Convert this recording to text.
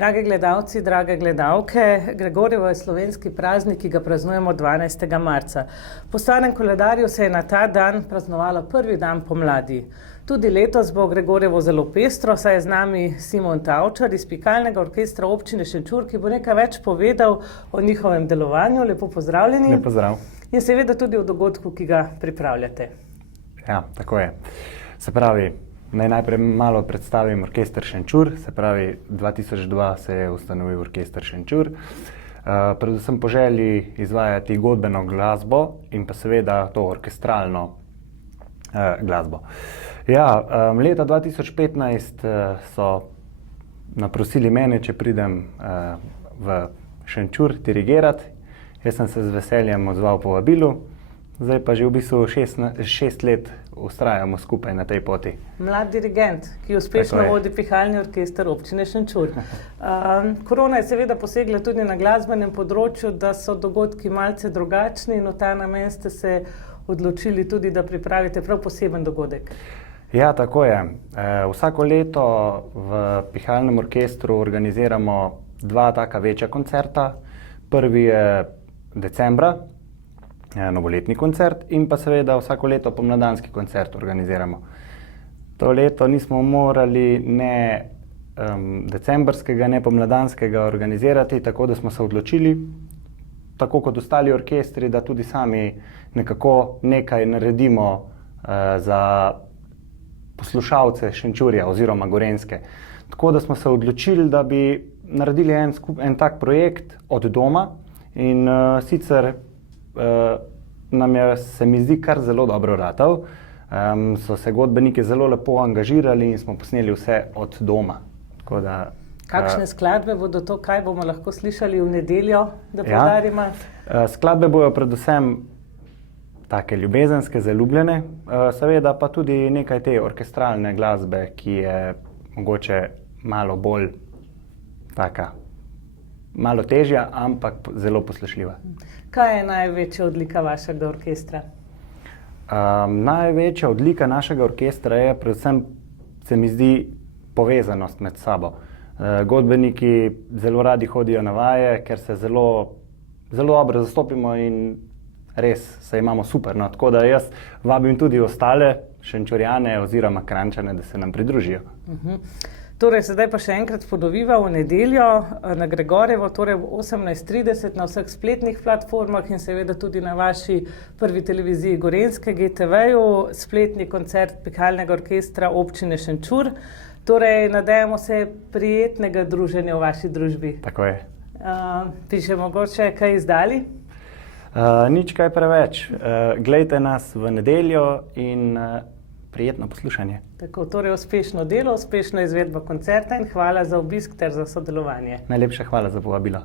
Drage gledalci, drage gledalke, Gregorjevo je slovenski praznik, ki ga praznujemo 12. marca. Po starem koledarju se je na ta dan praznovalo prvi dan pomladi. Tudi letos bo Gregorjevo zelo pestro, saj je z nami Simon Tavčar iz Pihalnega orkestra občine Šenčur, ki bo nekaj več povedal o njihovem delovanju. Lepo pozdravljeni. Lep pozdrav. In seveda tudi o dogodku, ki ga pripravljate. Ja, tako je. Se pravi, naj najprej malo predstavim orkester Šenčur. Se pravi, 2002 se je ustanovil orkester Šenčur. Predvsem po želji izvajati godbeno glasbo in pa seveda to orkestralno glasbo. Ja, leta 2015 so naprosili mene, če pridem v Šenčur dirigirati. Jaz sem se z veseljem odzval povabilu. Zdaj pa že v bistvu 6 let vztrajamo skupaj na tej poti. Mlad dirigent, ki uspešno vodi Pihalni orkester občine Šenčur. Korona je seveda posegla tudi na glasbenem področju, da so dogodki malce drugačni in v ta namen ste se odločili tudi, da pripravite prav poseben dogodek. Ja, tako je. Vsako leto v Pihalnem orkestru organiziramo 2 taka večja koncerta. Prvi je decembra, novoletni koncert, in pa seveda vsako leto pomladanski koncert organiziramo. To leto nismo morali ne decembrskega, ne pomladanskega organizirati, tako da smo se odločili, tako kot ostali orkestri, da tudi sami nekako nekaj naredimo za poslušalce Šenčurja oziroma Gorenjske. Tako da smo se odločili, da bi naredili en tak projekt od doma in sicer nam je, se mi zdi, kar zelo dobro ratal. So se godbeniki zelo lepo angažirali in smo posneli vse od doma. Tako da, kakšne skladbe bodo to, kaj bomo lahko slišali v nedeljo, da poudarimo? Skladbe bojo predvsem take ljubezenske, zaljubljene, seveda pa tudi nekaj te orkestralne glasbe, ki je mogoče malo bolj taka, malo težja, ampak zelo poslušljiva. Kaj je največja odlika vašega orkestra? Največja odlika našega orkestra je predvsem, se mi zdi, povezanost med sabo. Godbeniki zelo radi hodijo na vaje, ker se zelo dobro zastopimo in res se imamo super. No, tako da jaz vabim tudi ostale Šenčurjane oziroma Kranjčane, da se nam pridružijo. Torej, sedaj pa še enkrat ponoviva v nedeljo na Gregorjevo, torej v 18:30 na vseh spletnih platformah in seveda tudi na vaši prvi televiziji Gorenjske, GTV-ju, spletni koncert Pihalnega orkestra občine Šenčur. Torej, nadejamo se prijetnega druženja v vaši družbi. Tako je. Bi še mogoče kaj izdali? Nič kaj preveč. Glejte nas v nedeljo in prijetno poslušanje. Tako, torej uspešno delo, uspešno izvedbo koncerta in hvala za obisk ter za sodelovanje. Najlepša hvala za povabilo.